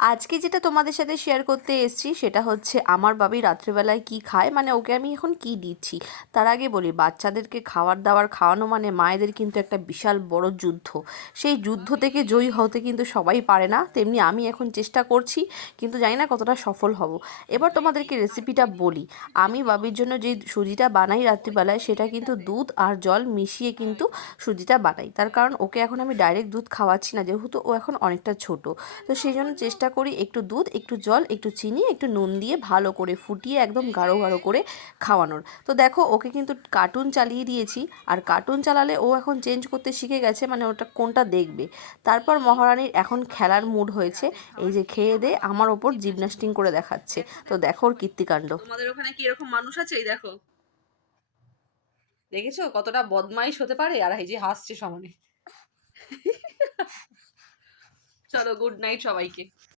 আজকে যেটা তোমাদের সাথে শেয়ার করতে এসেছি সেটা হচ্ছে আমার বাবি রাত্রেবেলায় কি খায়, মানে ওকে আমি এখন কি দিচ্ছি। তার আগে বলি, বাচ্চাদেরকে খাওয়ার দাওয়ার খাওয়ানো মানে মায়েদের কিন্তু একটা বিশাল বড় যুদ্ধ। সেই যুদ্ধ থেকে জয়ী হতে কিন্তু সবাই পারে না, তেমনি আমি এখন চেষ্টা করছি, কিন্তু জানি না কতটা সফল হব। এবার তোমাদেরকে রেসিপিটা বলি। আমি বাবির জন্য যে সুজিটা বানাই রাত্রিবেলায়, সেটা কিন্তু দুধ আর জল মিশিয়ে কিন্তু সুজিটা বানাই। তার কারণ ওকে এখন আমি ডাইরেক্ট দুধ খাওয়াচ্ছি না, যেহেতু ও এখন অনেকটা ছোট। তো সেই জন্য চেষ্টা করি একটু দুধ, একটু জল, একটু চিনি, একটু নুন দিয়ে ভালো করে ফুটিয়ে একদম গাঢ় গাঢ় করে খাওয়ানোর। তো দেখো, ওকে কিন্তু কার্টুন চালিয়ে দিয়েছি, আর কার্টুন চালালে ও এখন চেঞ্জ করতে শিখে গেছে, মানে ওটা কোনটা দেখবে। তারপর মহারানীর এখন খেলার মুড হয়েছে, এই যে খেয়ে দে আমার ওপর জিমন্যাস্টিং করে দেখাচ্ছে। তো দেখো ওর কীর্তিকাণ্ড। তোমাদের ওখানে কি এরকম মানুষ আছে? এই দেখো, দেখেছো কতটা বদমাইশ হতে পারে, আর এই যে হাসছে সমানে। চলো, গুড নাইট সবাইকে।